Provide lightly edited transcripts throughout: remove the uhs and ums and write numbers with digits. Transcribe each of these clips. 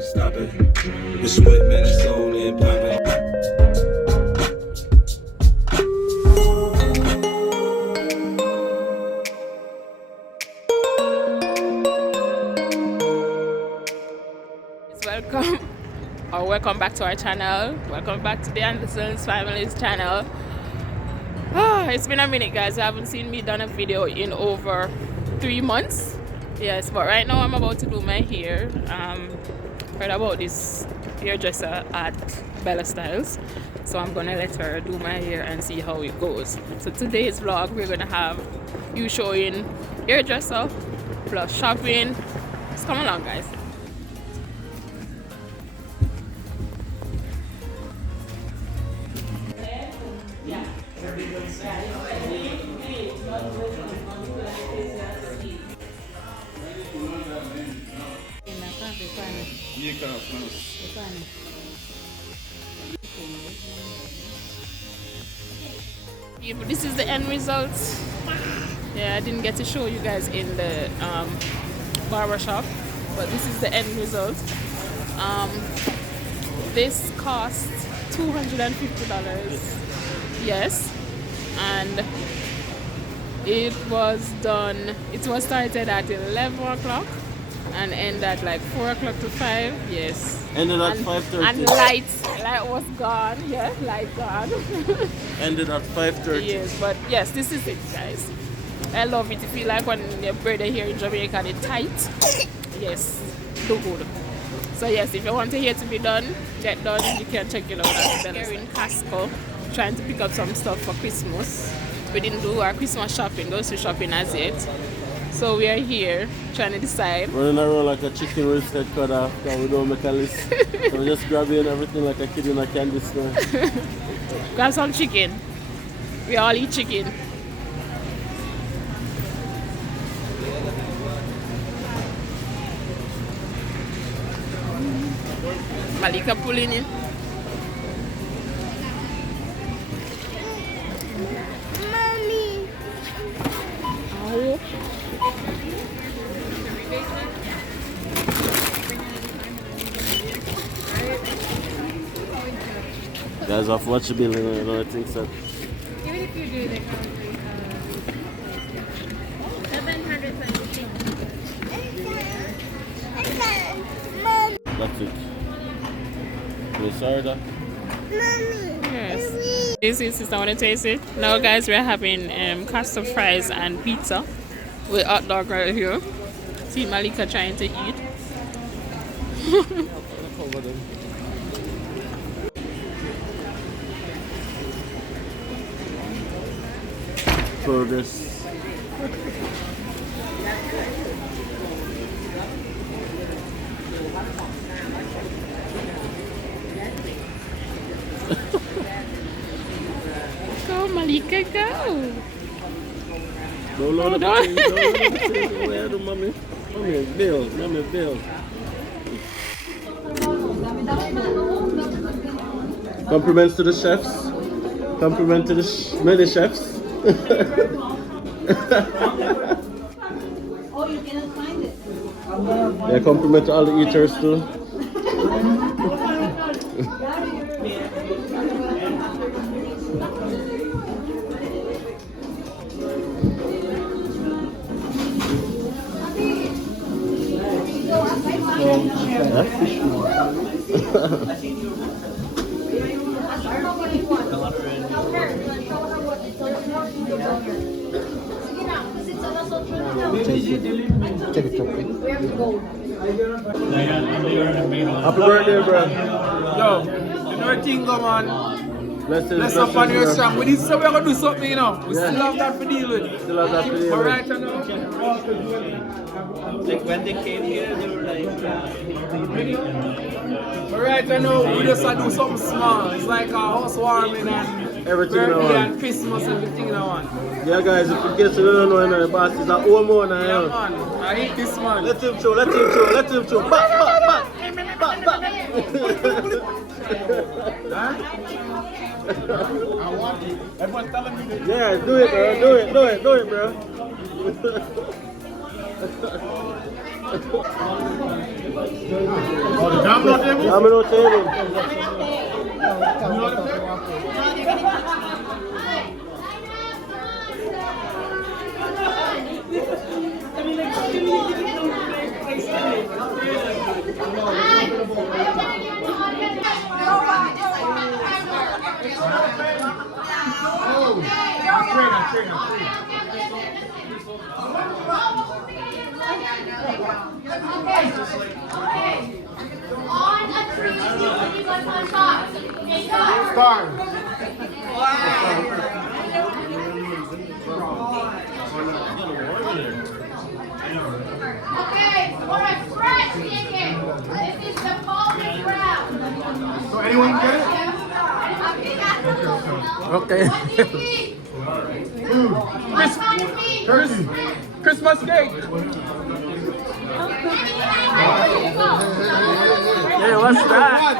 ain't stopping. The sweat, man, it's on and popping. Welcome back to our channel. Welcome back to DiAndersons family's channel. It's been a minute, guys. I haven't seen me done a video in over 3 months. Yes, but right now I'm about to do my hair. Heard about this hairdresser at Bella Styles, so I'm gonna let her do my hair and see how it goes. So today's vlog, we're gonna have you showing hairdresser plus shopping. Just come along, guys. Yeah, but this is the end result. Yeah, I didn't get to show you guys in the barber shop, but this is the end result. This cost $250. Yes, and it was started at 11 o'clock and ended at like 4 o'clock to 5. Yes, ended at 5:30 and light was gone. Yeah, light gone. Ended at 5:30. Yes, but yes, this is it, guys. I love it. You feel like when your brother here in Jamaica and it's tight. Yes, do good. So yes, if you want your hair to be done, get done, you can check it out at Bella. Here in Costco, trying to pick up some stuff for Christmas. We didn't do our Christmas shopping, grocery shopping as yet. So we are here trying to decide. Running around like a chicken roasted cutter, because we don't make a list. So we're just grabbing everything like a kid in a candy store. Grab some chicken. We all eat chicken. Malika pulling in. Mommy. Oh. Guys, I've watched the bill, I don't think so. Even if you do, they probably 770. That's it. Miss Arda. Yes. This is sister, want to taste it? Now, guys, we're having custard fries and pizza with hot dog right here. See Malika trying to eat. Progress. Go, Malika, go. Don't load up the thing, don't load up the thing. Where the mommy? Mommy, Bill. Compliments to the chefs. Compliment to the many chefs. Oh, you cannot find it. Yeah, compliment to all the eaters too. Happy birthday, bro. Yo, you know the thing, go man. Blessings Up on your bro. song. We need we're gonna do something, you know. We still have that to deal with. Still have that to deal with. Alright, you know. Like when they came here, they were like, Alright, you know, we just do something small. It's like a housewarming and Everything in birthday one. and Christmas, everything in one. Yeah, guys, if you guess you don't know, the boss is a home owner. Yeah, man. I hate this man. Let him show. Back. I want it. Everyone's telling me that. Yeah, do it, bro. Do it, bro. Domino table. Okay, for a fresh ticket, this is the bonus round. So anyone get it? Okay. Turkey. Christmas cake. Hey, what's that?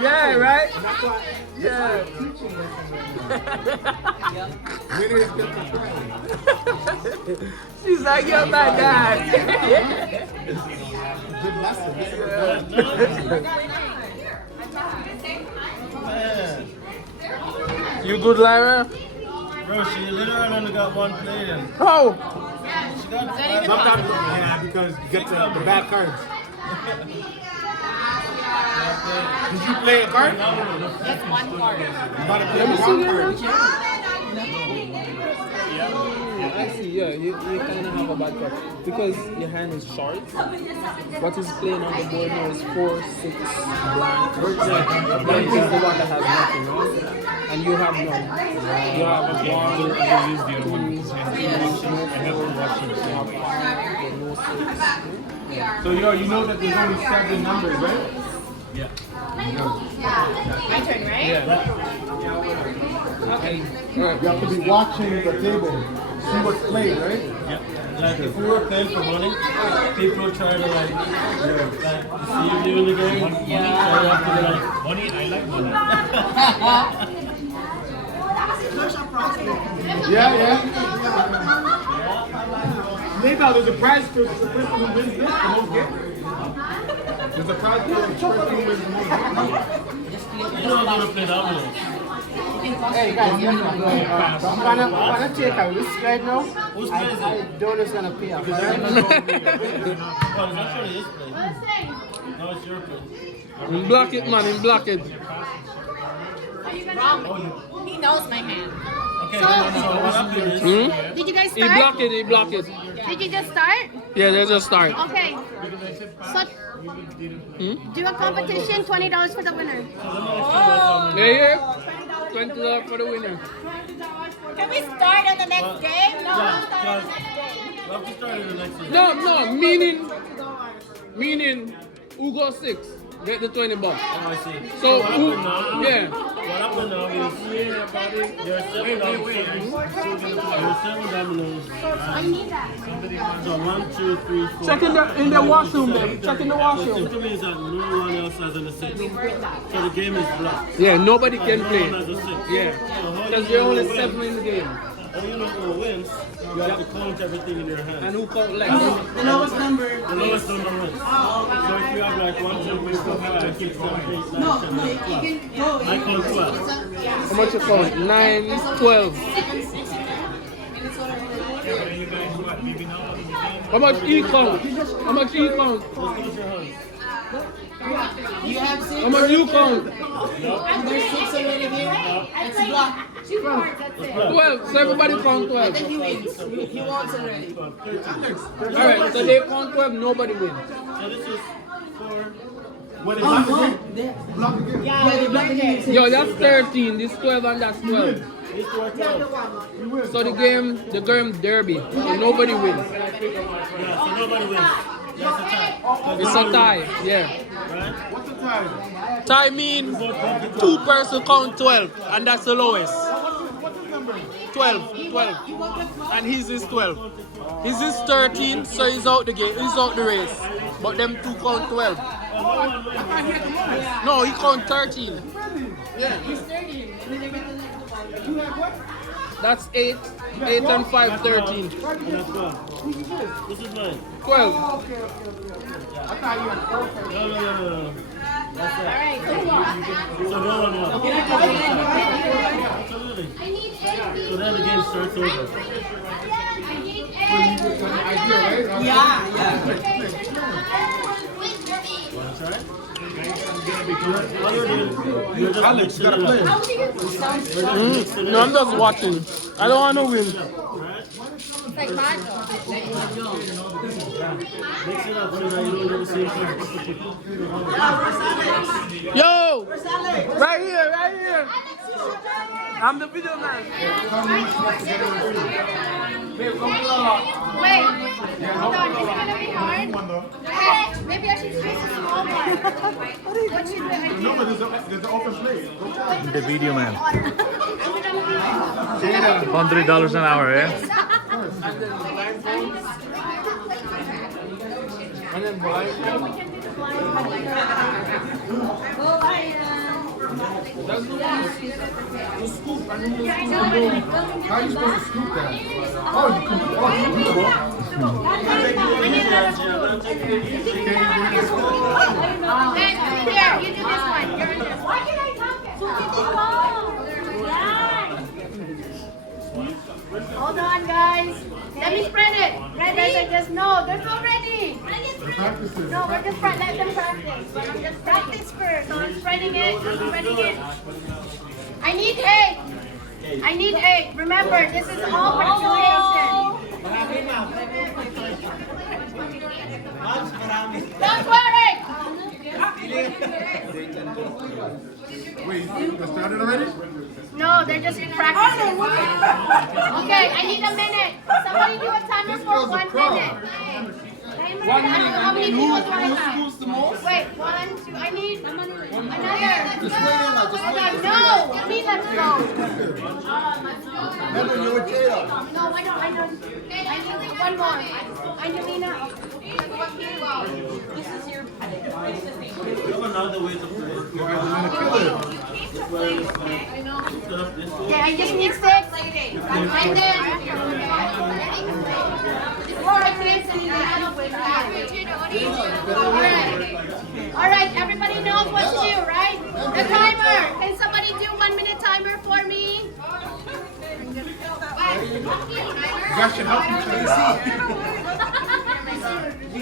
Yeah, right? Yeah. She's like, you're my dad. You good, Lyra? Bro, she literally only got one plate in. Oh! She got Sometimes, yeah, because you get the bad cards. Did you play a card? Just one card. You gotta play one card. I see, yeah, you kind of have a bad card because your hand is short. What is playing on the board now is 4, 6, blank. Blank is the one that has nothing, right? And you have none. You have 1, 2, 3, 4, 5, So you know that there's only 7 numbers, right? My turn, right? Okay. You have to be watching the table, see what's played, right? Yeah. Like if we were playing for money, people try to like deceive you in the game. Yeah. So you have to be like, money, I like money. Yeah. Later, there's a prize for the person who wins this, the most game. There's a prize for the person who wins the most game. You know how to play dominoes. Hey guys, I'm gonna take a risk right now. Who's I don't know it's gonna pay off. Well, it's actually his play. No, it's your play. Block it, man, block it. Wrong. He knows my hand. Okay, so what happened is, Did you guys He start? block it, he block it. Did you just start? Yeah, there's a start. Okay. So, do a competition, $20 for the winner. Yeah. $20 for the winner. Can we start on the next game? No, we'll have to start in the next one. No, meaning who goes 6? Get the $20. Oh, I see. So what who? happened now? Yeah. What happened now is there are 7 dominoes. So 1, 2, 3, 4. Check in the washroom, then. Check in the So washroom. simply means that no one else has an assist. So the game is blocked. Yeah, nobody can No play. one has assist. Yeah. So how Because you there are only know who 7 wins? in the game. How you know who wins? You have to count everything in your hand. And who count less? The lowest number wins. So if you have like 1, 2, 3, 4, 5, 6, 7, 8, 9, 10, 11, 12. I count 12. How much you count? 9, 12. How much he count? How much he count? How much you count? There's 6 already here. It's blocked. 12. So everybody count 12. He wins. He wants already. Alright, so they count 12, nobody wins. So this is for... When it's blocked again, block again. Yeah, they block again. Yo, that's 13. This 12 and that's 12. these two are 12. So the game derby. So nobody wins. Yeah, so nobody wins. That's a tie. It's a tie. Yeah. Right? What's the time? Tie mean 2 person count 12, and that's the lowest. What's his number? 12. And his is 12. His is 13, so he's out the game. He's out the race. But them two count 12. No, he count 13. Yeah. He's 13. That's 8. 8 and 5, 13. This is mine. 12. I thought you had perfect. No. That's it. Alright, So no one won. Absolutely. I need So then the game starts over. I need Idea, right? Want to try? Alex, you gotta play. No, I'm just watching. I don't want to win. It's like mahjong. Mix it up so that you don't get the same thing. Yo! Right here. I'm the video man. Wait, hold on, is it gonna be hard? Maybe I should choose a small one. What should I do? No, but there's an open plate. The video man. $100 an hour, yeah? And then blind. That's the scoop. How are you supposed to scoop that? Oh, you can. Here, you do this one. You're in this one. Why did I talk it? Hold on, guys. Let me spread it. Ready? There's no ready. No, we're just let them practice. I'm just practice first. So I'm spreading it. I need 8. Remember, this is all participation. Don't worry. Wait, you started already? No, they're just practicing. Okay, I need a minute. Somebody do a timer for 1 minute. How many people do I have? Wait, 1, 2. I need another. Hold on, no. Give me that phone. Remember, you were jailed. No, I don't. I need one more. Angelina. This is your. You have another way to play. Okay, I just need 6. And then. Alright, everybody knows what to do, right? The timer. Can somebody do 1 minute timer for me? That should help you, Tracy.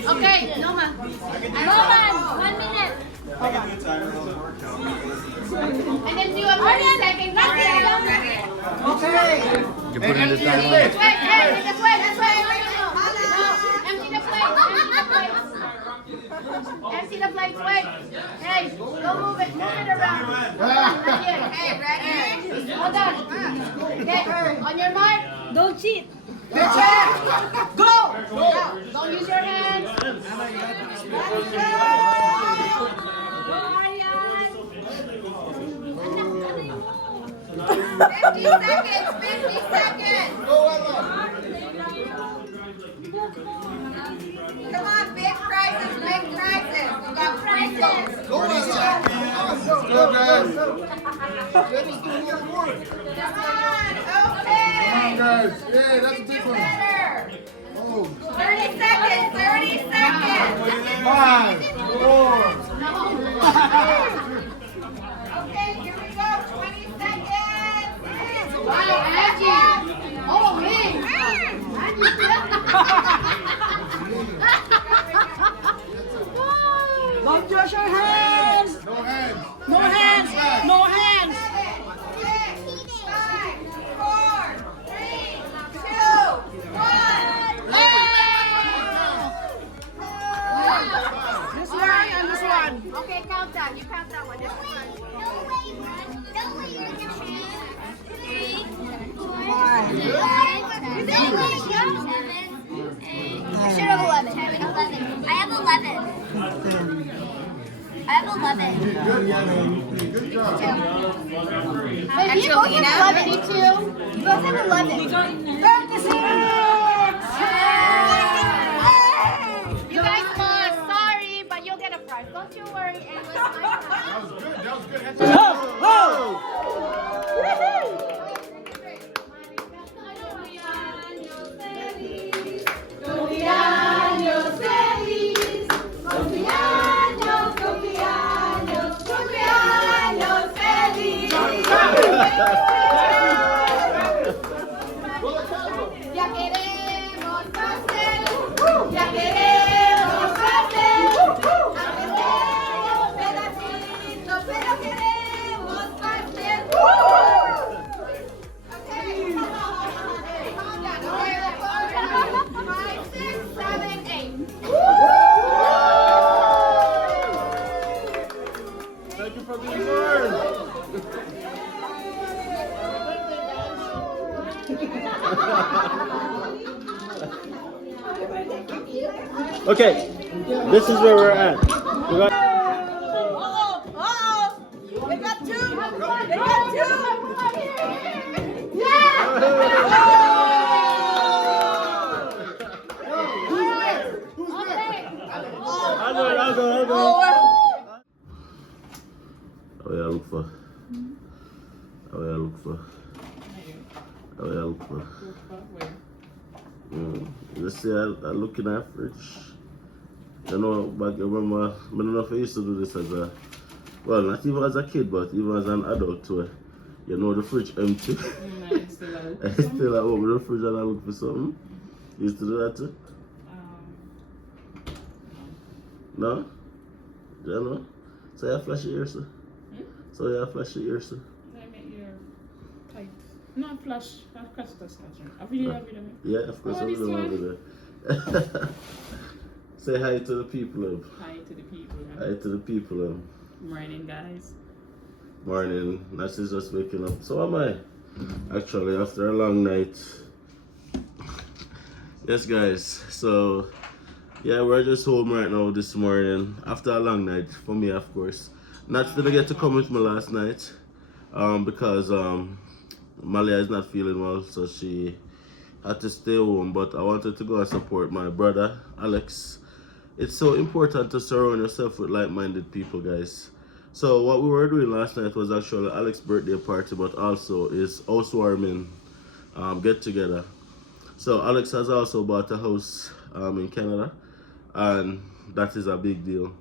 Okay, Noma. 1 minute. And then do a 30-second count. Okay. You put in the time on. Wait, this way. No, empty the plate. Empty the plate, wait. Hey, don't move it around. Not yet. Hey, ready? Hold on. Okay, on your mark. Don't cheat. Go! Don't use your hands. Go, Ariane. 50 seconds. Come on, big prizes. We got prizes. Go, go, guys. Come on, okay. Come on, guys. Yeah, that's a big one. Better. Oh. 30 seconds. 5, 4. Okay, here we go. 20 seconds. Wow, Angie. Oh, me. Don't use your hands. No hands. No hands. No hands. 6, 5, 4, 3, 2, 1. This one and this one. Okay, count that. You count that one. This one. I should have 11. I have 11. Good, yeah, man. Good job. Angelina. 11, you too. What's it? 36! You guys lost. Sorry, but you'll get a prize. Don't you worry. And it was my time. That was good. That was good. Cumpleaños feliz, cumpleaños, cumpleaños, cumpleaños feliz. Ya queremos pastel, ya queremos pastel. Hacemos pedacitos, pero queremos pastel. Okay. Calm down. Okay, let's go. 5, 6, 7, 8. Thank you for being born. Okay, this is where we're at. We got We got two. We got two. I'll go. Oh yeah, look for. You see, I look in that fridge. You know, back remember, I don't know if I used to do this as a, well, not even as a kid, but even as an adult too. You know, the fridge empty. It's still out. I still at home with the fridge and I look for something. You used to do that too? No? You know? So you have flashy ears, sir? So you have flashy ears, sir? Let me hear tight. No, flash. Catch the scratch. A video. Yeah, of course, Oh, I this will one. over there. Say hi to the people. Hi to the people. Hi to the people. Morning, guys. Morning. Nancy's just waking up. So am I. Actually, after a long night. Yes, guys. So, yeah, we're just home right now this morning. After a long night, for me, of course. Not didn't get to come with me last night. Because Malia is not feeling well, so she had to stay home. But I wanted to go and support my brother, Alex. It's so important to surround yourself with like-minded people, guys. So what we were doing last night was actually Alex's birthday party, but also his housewarming get-together. So Alex has also bought a house in Canada, and that is a big deal.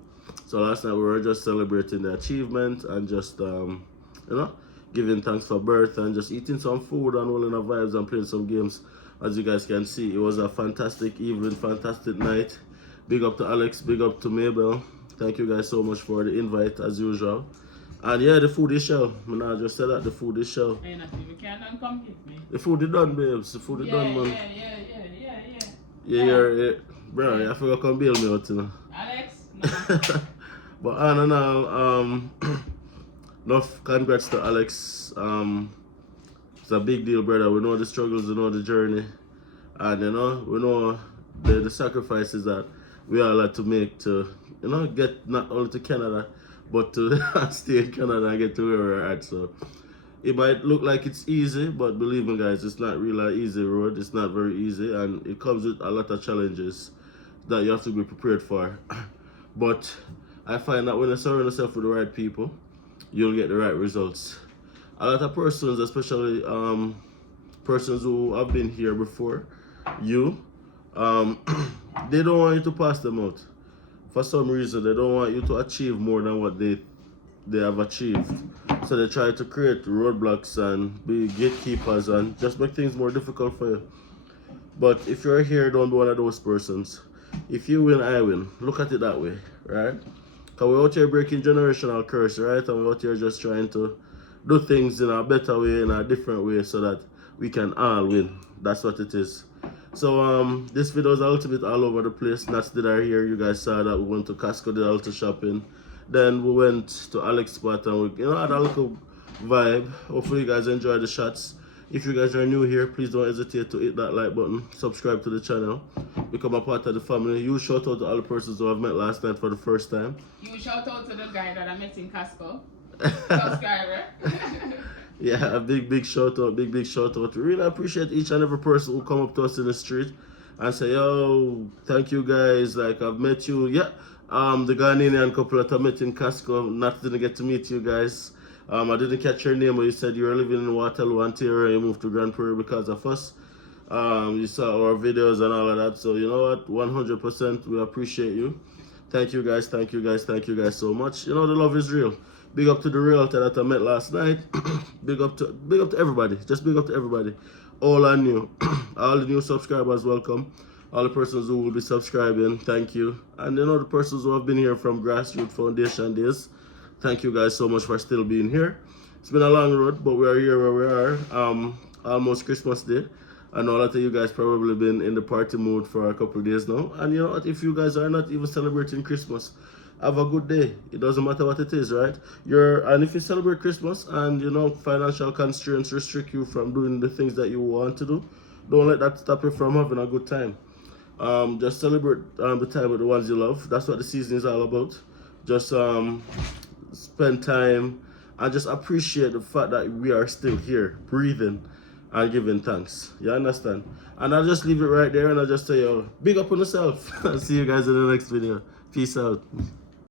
So last night we were just celebrating the achievement and just, you know, giving thanks for birth and just eating some food and rolling our vibes and playing some games. As you guys can see, it was a fantastic evening, fantastic night. Big up to Alex, big up to Mabel. Thank you guys so much for the invite as usual. And yeah, the food is shell. I just said that the food is shell. Hey, nothing. You can't come get me. The food is done, babes. The food is done, man. Yeah. Yeah, bro, you have to come bail me out, you know. Alex? But on and all, enough congrats to Alex. It's a big deal, brother. We know the struggles, we know the journey. And you know, we know the sacrifices that we all had to make to, you know, get not only to Canada, but to stay in Canada and get to where we're at. So it might look like it's easy, but believe me, guys, it's not really an easy road. It's not very easy, and it comes with a lot of challenges that you have to be prepared for. But I find that when you surround yourself with the right people, you'll get the right results. A lot of persons, especially persons who have been here before you, they don't want you to pass them out. For some reason, they don't want you to achieve more than what they have achieved. So they try to create roadblocks and be gatekeepers and just make things more difficult for you. But if you're here, don't be one of those persons. If you win, I win. Look at it that way, right? Because we're out here breaking generational curse, right? And we're out here just trying to do things in a better way, in a different way, so that we can all win. That's what it is. So this video is a little bit all over the place. Nats did our here. You guys saw that we went to Costco, did a little shopping. Then we went to Alex's spot and we, you know, had a little vibe. Hopefully you guys enjoy the shots. If you guys are new here, please don't hesitate to hit that like button, subscribe to the channel, become a part of the family. You shout out to all the persons who I've met last night for the first time. You shout out to the guy that I met in Costco. Subscriber. Yeah, a big shout out, big shout out. We really appreciate each and every person who come up to us in the street and say, yo, thank you guys. Like I've met you. Yeah. The Ghanaian couple that I met in Casco, didn't get to meet you guys. I didn't catch your name, but you said you were living in Waterloo, Ontario, and you moved to Grand Prairie because of us. You saw our videos and all of that. So you know what? 100% we appreciate you. Thank you guys so much. You know the love is real. Big up to the realtor that I met last night. big up to everybody. Just big up to everybody. All are new. All the new subscribers, welcome. All the persons who will be subscribing, thank you. And you know the persons who have been here from Grassroots Foundation days, thank you guys so much for still being here. It's been a long road, but we are here where we are. Almost Christmas Day. I know a lot of you guys probably been in the party mood for a couple of days now. And you know what, if you guys are not even celebrating Christmas, have a good day. It doesn't matter what it is, right? And if you celebrate Christmas and you know financial constraints restrict you from doing the things that you want to do, don't let that stop you from having a good time. Just celebrate the time with the ones you love. That's what the season is all about. Just spend time and just appreciate the fact that we are still here, breathing and giving thanks. You understand? And I'll just leave it right there and I'll just say, big up on yourself. I'll see you guys in the next video. Peace out.